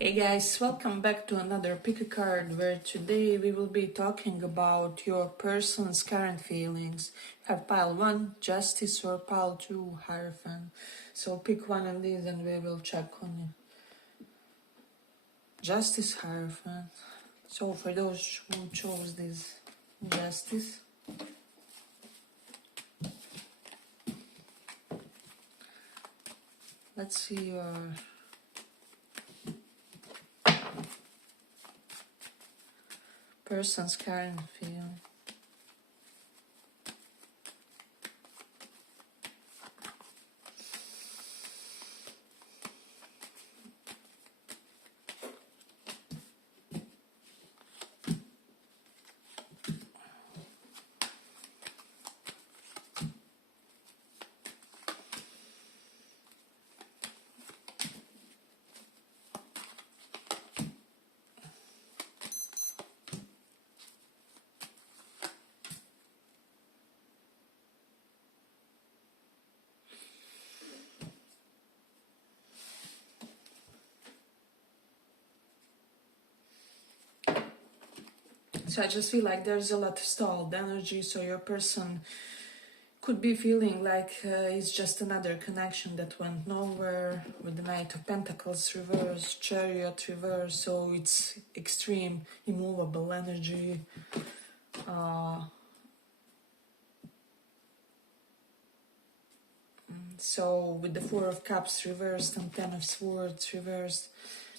Hey guys, welcome back to another pick a card where today we will be talking about your person's current feelings. You have pile 1, Justice, or pile 2, Hierophant. So pick one of these and we will check on you. Justice, Hierophant. So for those who chose this Justice, let's see your person's current feeling. So I just feel like there's a lot of stalled energy, so your person could be feeling like it's just another connection that went nowhere, with the Knight of Pentacles reverse, Chariot reverse, so it's extreme, immovable energy. So with the Four of Cups reversed and Ten of Swords reversed,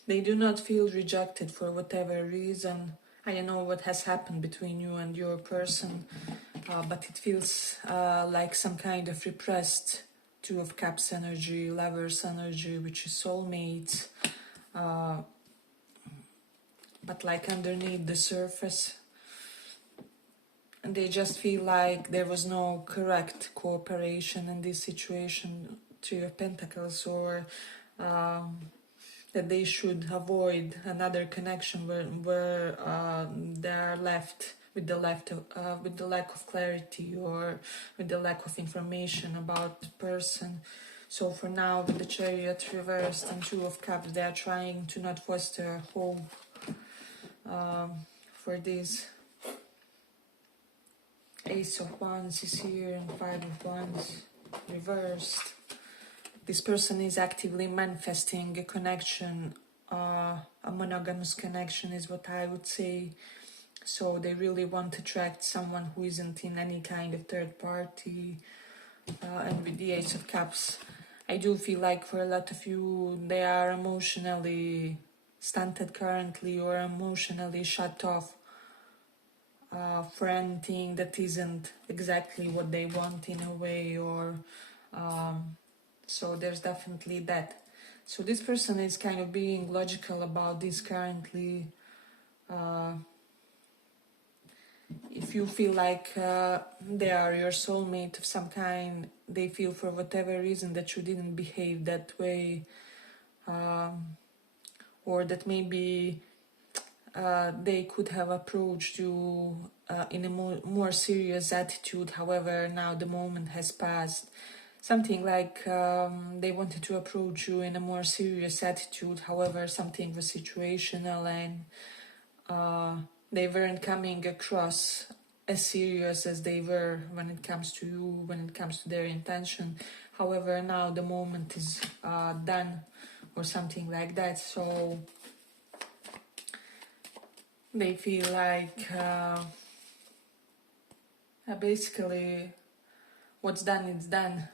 they do not feel rejected for whatever reason. I don't know what has happened between you and your person, but it feels like some kind of repressed Two of Cups energy, Lovers energy, which is soulmates, but like underneath the surface. And they just feel like there was no correct cooperation in this situation, Three of Pentacles, or that they should avoid another connection where they are left with the lack of clarity or with the lack of information about the person. So for now, with the Chariot reversed and Two of Cups, they are trying to not foster hope for this. Ace of Wands is here and Five of Wands reversed. This person is actively manifesting a connection, a monogamous connection is what I would say. So they really want to attract someone who isn't in any kind of third party. And with the Ace of Cups, I do feel like for a lot of you, they are emotionally stunted currently or emotionally shut off for anything that isn't exactly what they want in a way, or so there's definitely that. So this person is kind of being logical about this currently. If you feel like they are your soulmate of some kind, they feel for whatever reason that you didn't behave that way, or that maybe they could have approached you in a more serious attitude. However, now the moment has passed. Something like they wanted to approach you in a more serious attitude. However, something was situational and they weren't coming across as serious as they were when it comes to you, when it comes to their intention. However, now the moment is done or something like that. So they feel like basically what's done is done,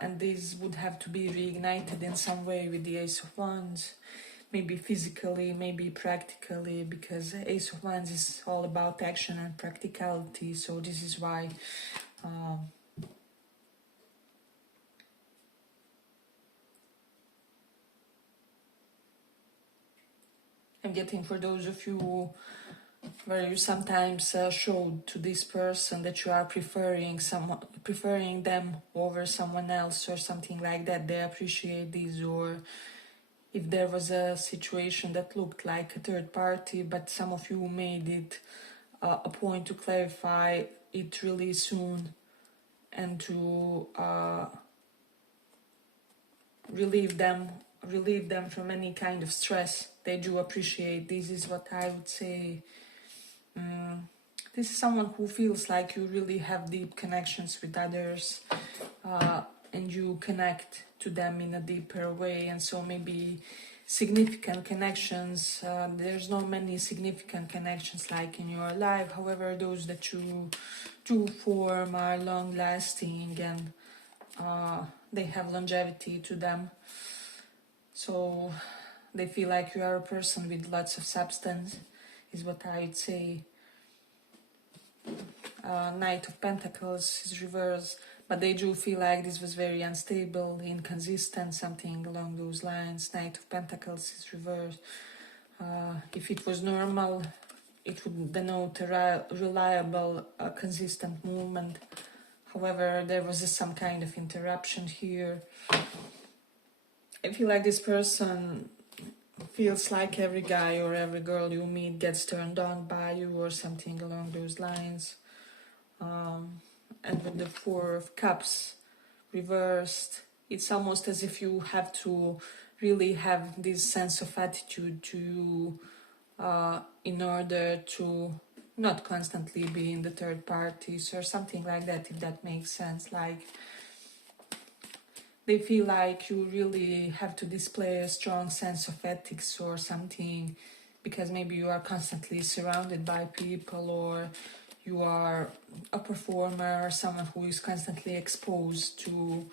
and this would have to be reignited in some way with the Ace of Wands, maybe physically, maybe practically, because Ace of Wands is all about action and practicality. So this is why I'm getting, for those of you where you sometimes showed to this person that you are preferring them over someone else or something like that, they appreciate this. Or if there was a situation that looked like a third party, but some of you made it a point to clarify it really soon and to relieve them from any kind of stress they do appreciate. This is what I would say. This is someone who feels like you really have deep connections with others, and you connect to them in a deeper way. And so maybe significant connections, there's not many significant connections like in your life. However, those that you do form are long lasting, and they have longevity to them. So they feel like you are a person with lots of substance, is what I'd say. Knight of Pentacles is reversed, but they do feel like this was very unstable, inconsistent, something along those lines. Knight of Pentacles is reversed. If it was normal, it would denote a reliable, consistent movement. However, there was some kind of interruption here. I feel like this person feels like every guy or every girl you meet gets turned on by you or something along those lines. And with the Four of Cups reversed, it's almost as if you have to really have this sense of attitude to you in order to not constantly be in the third parties or something like that, if that makes sense. Like, they feel like you really have to display a strong sense of ethics or something, because maybe you are constantly surrounded by people, or you are a performer or someone who is constantly exposed to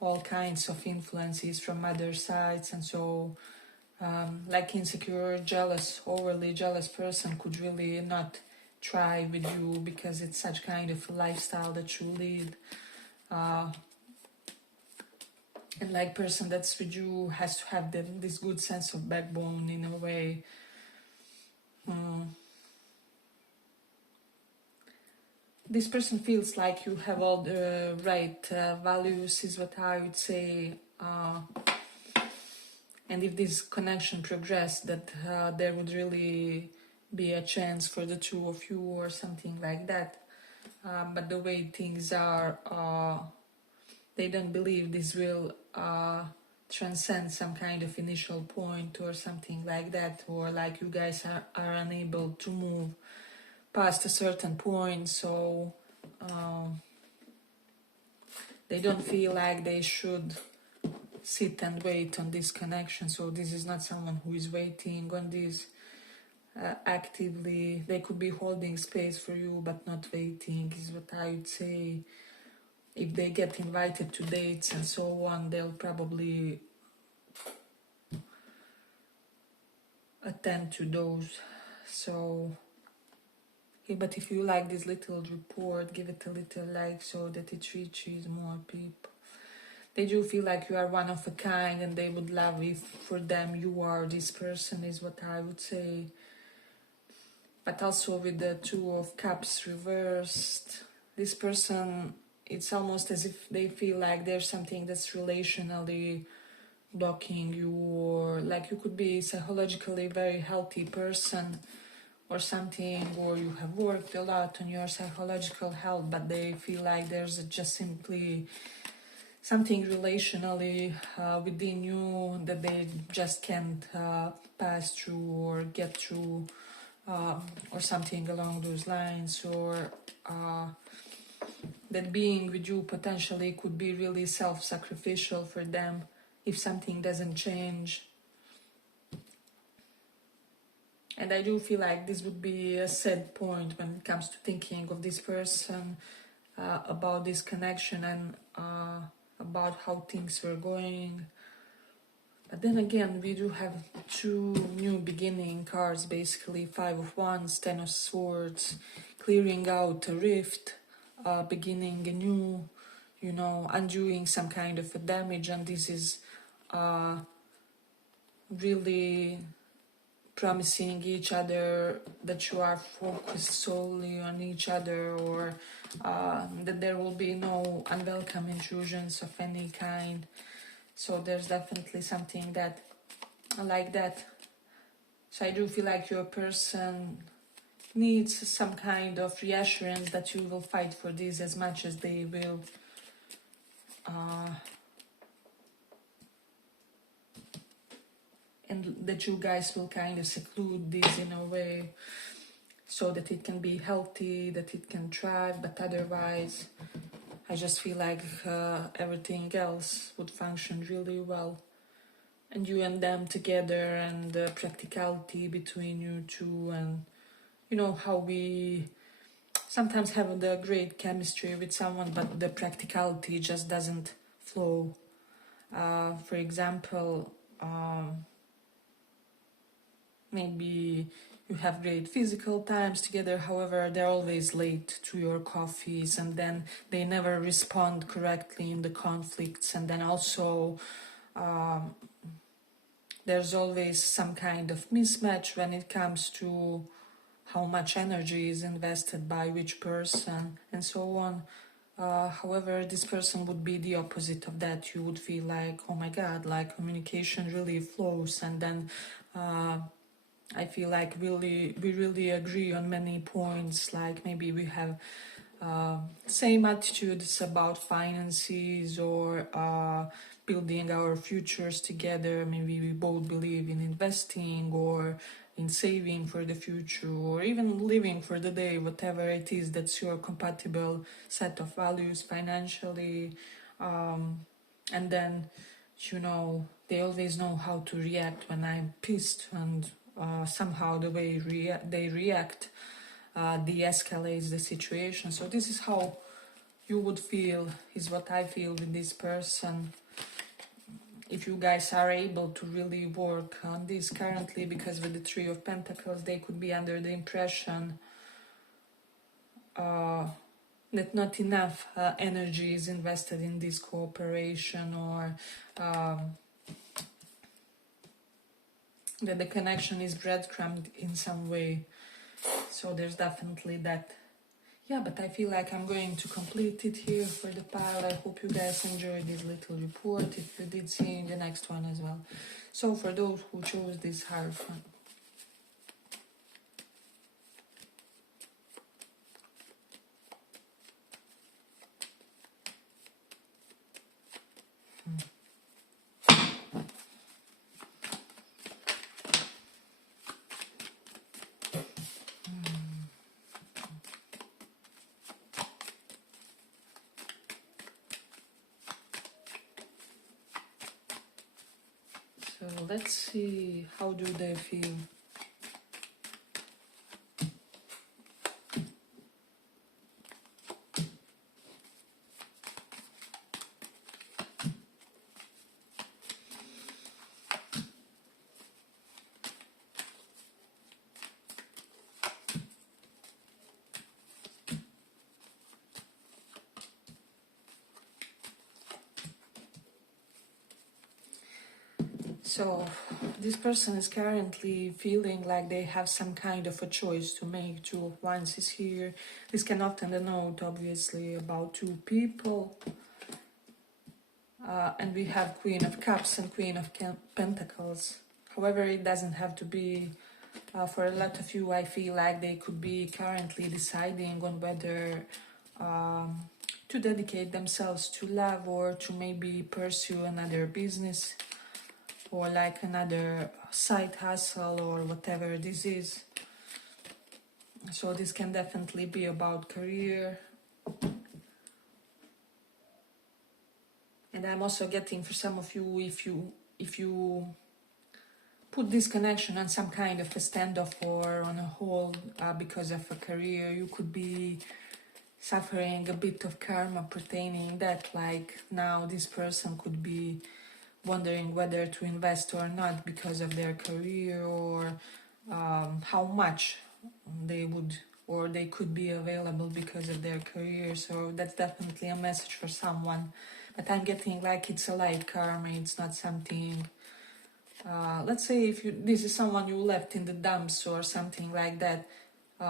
all kinds of influences from other sides. And so like insecure, jealous, overly jealous person could really not thrive with you, because it's such kind of a lifestyle that you lead. And like person that's with you has to have this good sense of backbone in a way. This person feels like you have all the right values, is what I would say. And if this connection progressed, that there would really be a chance for the two of you or something like that. But the way things are, they don't believe this will transcend some kind of initial point or something like that, or like you guys are unable to move past a certain point. So they don't feel like they should sit and wait on this connection. So this is not someone who is waiting on this actively. They could be holding space for you but not waiting, is what I would say. If they get invited to dates and so on, they'll probably attend to those. So but if you like this little report, give it a little like so that it reaches more people. They do feel like you are one of a kind, and they would love if for them you are this person, is what I would say. But also with the Two of Cups reversed, this person, it's almost as if they feel like there's something that's relationally blocking you, or like you could be psychologically very healthy person or something, or you have worked a lot on your psychological health, but they feel like there's just simply something relationally within you that they just can't pass through or get through, or something along those lines, or that being with you potentially could be really self-sacrificial for them if something doesn't change. And I do feel like this would be a sad point when it comes to thinking of this person, about this connection, and about how things were going. But then again, we do have two new beginning cards, basically. 5 of Wands, 10 of Swords, clearing out a rift, beginning anew, undoing some kind of a damage. And this is really promising each other that you are focused solely on each other, or that there will be no unwelcome intrusions of any kind. So there's definitely something that like that. So I do feel like your person needs some kind of reassurance that you will fight for this as much as they will. and that you guys will kind of seclude this in a way so that it can be healthy, that it can thrive, but otherwise I just feel like everything else would function really well. And you and them together, and the practicality between you two, and you know how we sometimes have the great chemistry with someone, but the practicality just doesn't flow. For example, maybe you have great physical times together, however, they're always late to your coffees, and then they never respond correctly in the conflicts, and then also there's always some kind of mismatch when it comes to how much energy is invested by which person, and so on. However, this person would be the opposite of that. You would feel like, oh my god, like communication really flows, and then I feel like we really agree on many points. Like maybe we have same attitudes about finances, or building our futures together. Maybe we both believe in investing or in saving for the future, or even living for the day, whatever it is that's your compatible set of values financially. And then, you know, they always know how to react when I'm pissed, and somehow the way they react de-escalates the situation. So this is how you would feel, is what I feel with this person. If you guys are able to really work on this currently, because with the Three of Pentacles, they could be under the impression that not enough energy is invested in this cooperation, or that the connection is breadcrumbed in some way. So there's definitely that. Yeah, but I feel like I'm going to complete it here for the pile. I hope you guys enjoyed this little report. If you did, see you in the next one as well. So for those who chose this hierophant, so let's see, how do they feel? So this person is currently feeling like they have some kind of a choice to make. Two of Wands is here. This can often denote, obviously, about two people. And we have Queen of Cups and Queen of Pentacles. However, it doesn't have to be. For a lot of you, I feel like they could be currently deciding on whether to dedicate themselves to love, or to maybe pursue another business, or like another side hustle, or whatever this is. So this can definitely be about career. And I'm also getting, for some of you, if you put this connection on some kind of a standoff or on a hold because of a career, you could be suffering a bit of karma pertaining that. Like now this person could be wondering whether to invest or not because of their career, or how much they would or they could be available because of their career. So that's definitely a message for someone. But I'm getting like it's a light karma, it's not something... let's say if this is someone you left in the dumps or something like that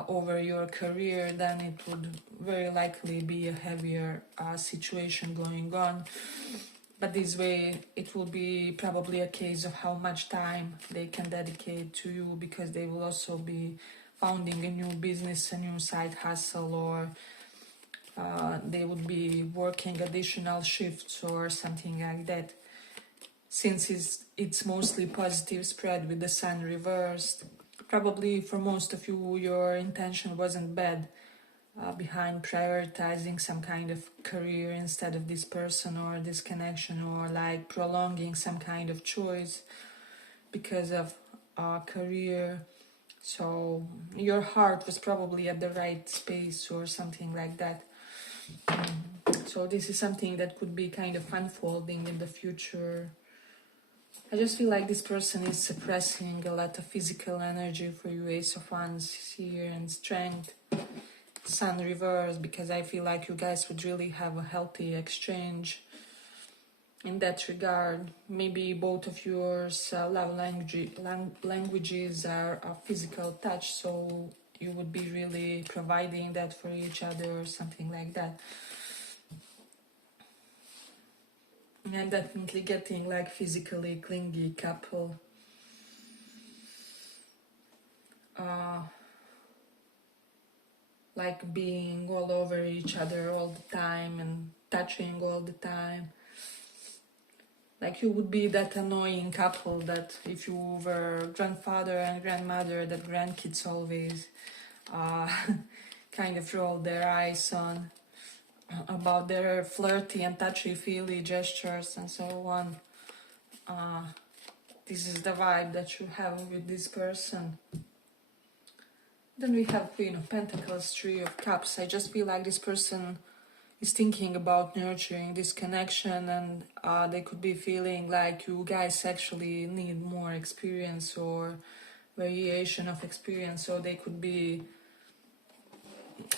over your career, then it would very likely be a heavier situation going on. But this way, it will be probably a case of how much time they can dedicate to you, because they will also be founding a new business, a new side hustle, or they would be working additional shifts or something like that. since it's mostly positive spread with the sun reversed. Probably for most of you, your intention wasn't bad behind prioritizing some kind of career instead of this person or this connection, or like prolonging some kind of choice because of career. So your heart was probably at the right space or something like that. So this is something that could be kind of unfolding in the future. I just feel like this person is suppressing a lot of physical energy for you, Ace of Wands here, and strength, Sun reverse, because I feel like you guys would really have a healthy exchange in that regard. Maybe both of yours love languages are physical touch, so you would be really providing that for each other or something like that. And definitely getting like physically clingy couple. Like being all over each other all the time and touching all the time. Like you would be that annoying couple that if you were grandfather and grandmother, that grandkids always kind of roll their eyes on, about their flirty and touchy-feely gestures and so on. This is the vibe that you have with this person. Then we have Queen of Pentacles, Three of Cups. I just feel like this person is thinking about nurturing this connection, and they could be feeling like you guys actually need more experience or variation of experience, so they could be,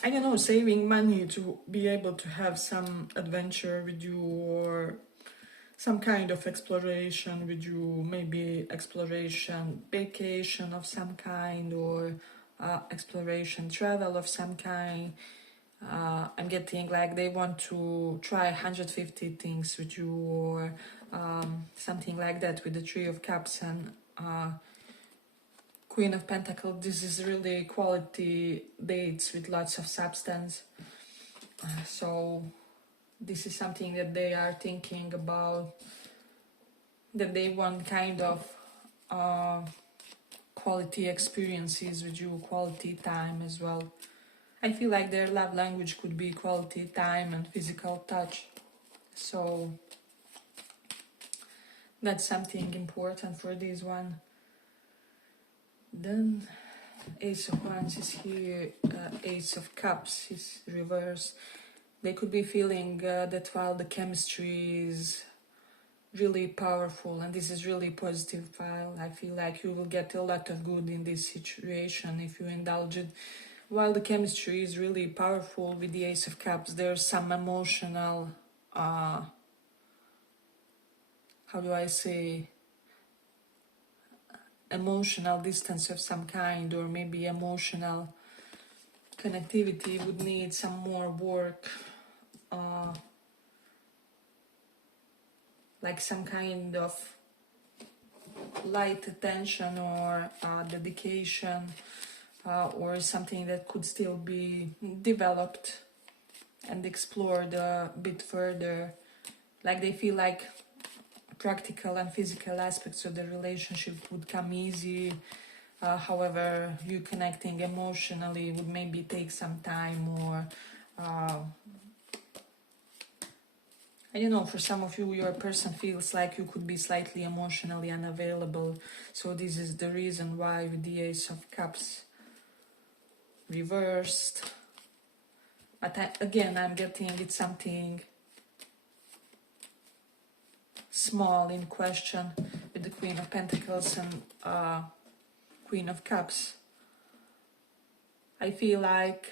I don't know, saving money to be able to have some adventure with you or some kind of exploration with you, maybe exploration vacation of some kind, or exploration travel of some kind. I'm getting like they want to try 150 things with you, or something like that with the Three of Cups and Queen of Pentacles. This is really quality dates with lots of substance. So this is something that they are thinking about, that they want kind of quality experiences with you, quality time as well. I feel like their love language could be quality time and physical touch. So that's something important for this one. Then Ace of Wands is here, Ace of Cups is reversed. They could be feeling that while the chemistry is really powerful, and this is really positive file, I feel like you will get a lot of good in this situation if you indulge it. While the chemistry is really powerful with the Ace of Cups, there's some emotional, how do I say, emotional distance of some kind, or maybe emotional connectivity would need some more work, like some kind of light attention or dedication, or something that could still be developed and explored a bit further. Like they feel like practical and physical aspects of the relationship would come easy. However, you connecting emotionally would maybe take some time, or I don't know, for some of you, your person feels like you could be slightly emotionally unavailable. So this is the reason why with the Ace of Cups reversed. But again, I'm getting it's something small in question with the Queen of Pentacles and Queen of Cups. I feel like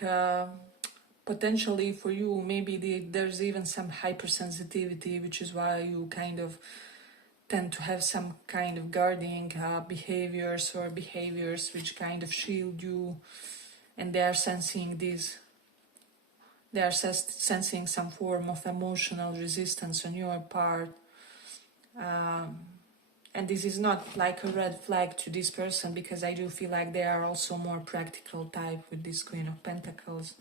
potentially for you, maybe there's even some hypersensitivity, which is why you kind of tend to have some kind of guarding behaviors, or behaviors which kind of shield you, and they are sensing this. They are sensing some form of emotional resistance on your part. And this is not like a red flag to this person, because I do feel like they are also more practical type with this Queen of Pentacles.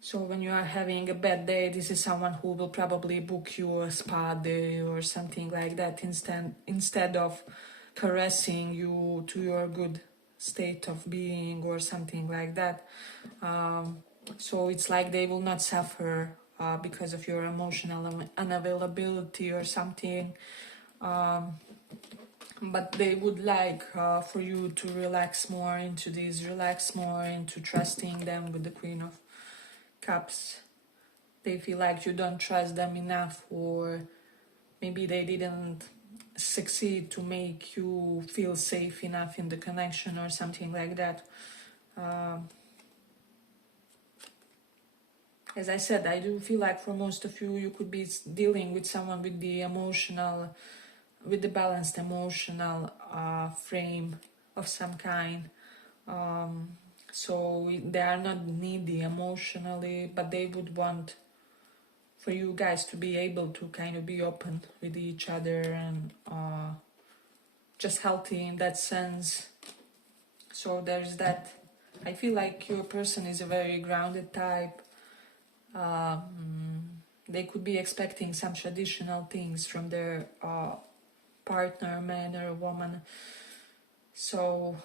So when you are having a bad day, this is someone who will probably book you a spa day or something like that instead of caressing you to your good state of being or something like that. So it's like they will not suffer because of your emotional unavailability or something. But they would like for you to relax more into this, relax more into trusting them with the Queen of Cups. They feel like you don't trust them enough, or maybe they didn't succeed to make you feel safe enough in the connection or something like that. As I said, I do feel like for most of you, you could be dealing with someone with the emotional, with the balanced emotional frame of some kind. So they are not needy emotionally, but they would want for you guys to be able to kind of be open with each other and just healthy in that sense. So there's that. I feel like your person is a very grounded type. They could be expecting some traditional things from their partner, man or woman. So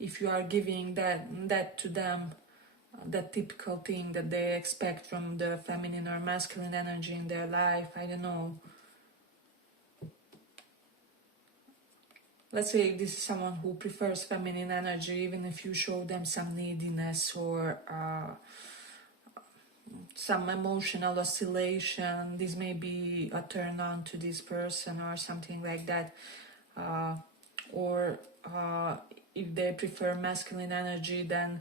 if you are giving that to them, that typical thing that they expect from the feminine or masculine energy in their life, I don't know. Let's say this is someone who prefers feminine energy, even if you show them some neediness or some emotional oscillation, this may be a turn on to this person or something like that. Or if they prefer masculine energy, then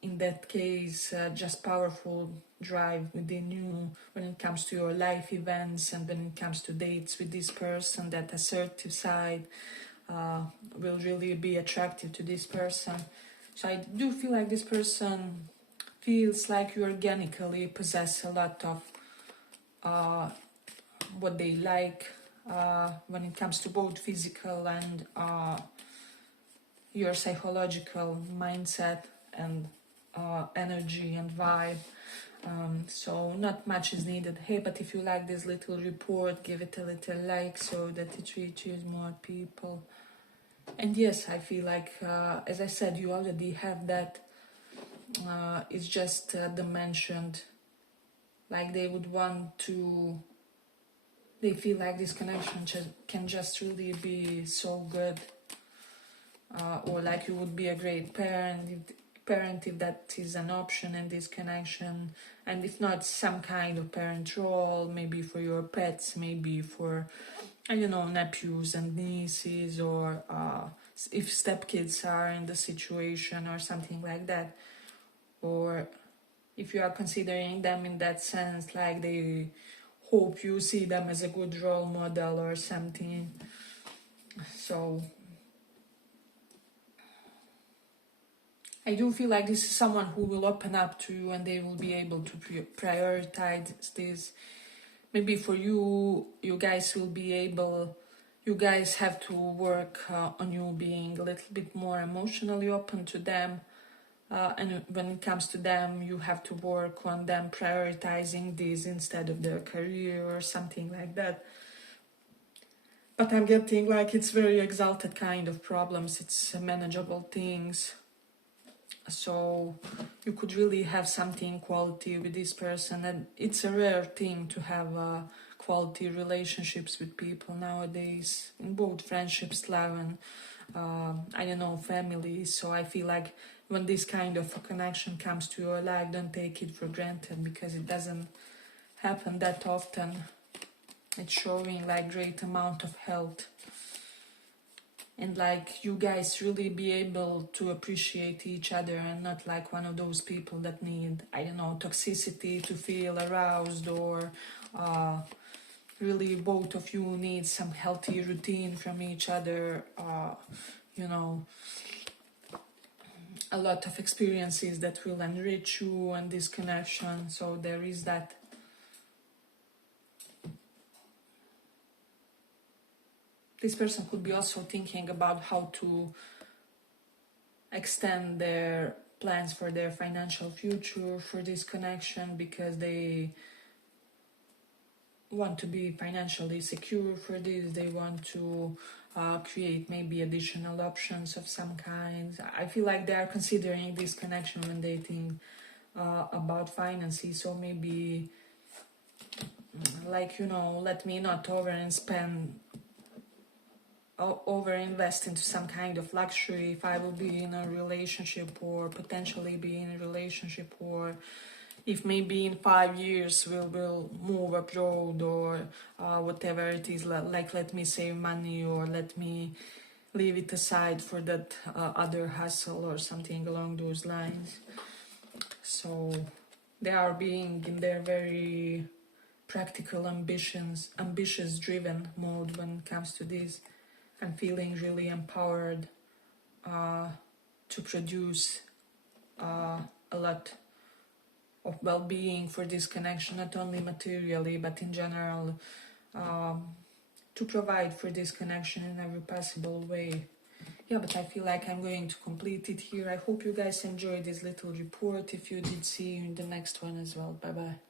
in that case, just powerful drive within you when it comes to your life events and when it comes to dates with this person. That assertive side will really be attractive to this person. So I do feel like this person feels like you organically possess a lot of what they like when it comes to both physical and your psychological mindset and energy and vibe. So not much is needed. Hey, but if you like this little report, give it a little like so that it reaches more people. And yes, I feel like, as I said, you already have that. It's just the mentioned, like they would want to, they feel like this connection can just really be so good. Or like you would be a great parent if that is an option in this connection, and if not, some kind of parent role, maybe for your pets, maybe for, I don't know, nephews and nieces, or if stepkids are in the situation or something like that. Or if you are considering them in that sense, like they hope you see them as a good role model or something. So I do feel like this is someone who will open up to you and they will be able to prioritize this. Maybe for you, you guys will be able, you guys have to work on you being a little bit more emotionally open to them. And when it comes to them, you have to work on them prioritizing this instead of their career or something like that. But I'm getting like it's very exalted kind of problems, it's manageable things. So you could really have something quality with this person, and it's a rare thing to have quality relationships with people nowadays, in both friendships, love, and I don't know, family. So I feel like when this kind of a connection comes to your life, don't take it for granted, because it doesn't happen that often. It's showing like great amount of health, and like you guys really be able to appreciate each other, and not like one of those people that need, I don't know, toxicity to feel aroused, or really both of you need some healthy routine from each other, you know, a lot of experiences that will enrich you and this connection. So there is that. This person could be also thinking about how to extend their plans for their financial future for this connection, because they want to be financially secure for this. They want to create maybe additional options of some kind. I feel like they are considering this connection when they think about finances. So maybe, like, you know, let me not overinvest into some kind of luxury if I will be in a relationship, or potentially be in a relationship, or if maybe in 5 years we will move abroad, or whatever it is, like let me save money, or let me leave it aside for that other hustle or something along those lines. So they are being in their very practical, ambitious driven mode when it comes to this, and feeling really empowered to produce a lot of well-being for this connection, not only materially but in general, to provide for this connection in every possible way. Yeah, but I feel like I'm going to complete it here. I hope you guys enjoyed this little report. If you did, see you in the next one as well. Bye bye.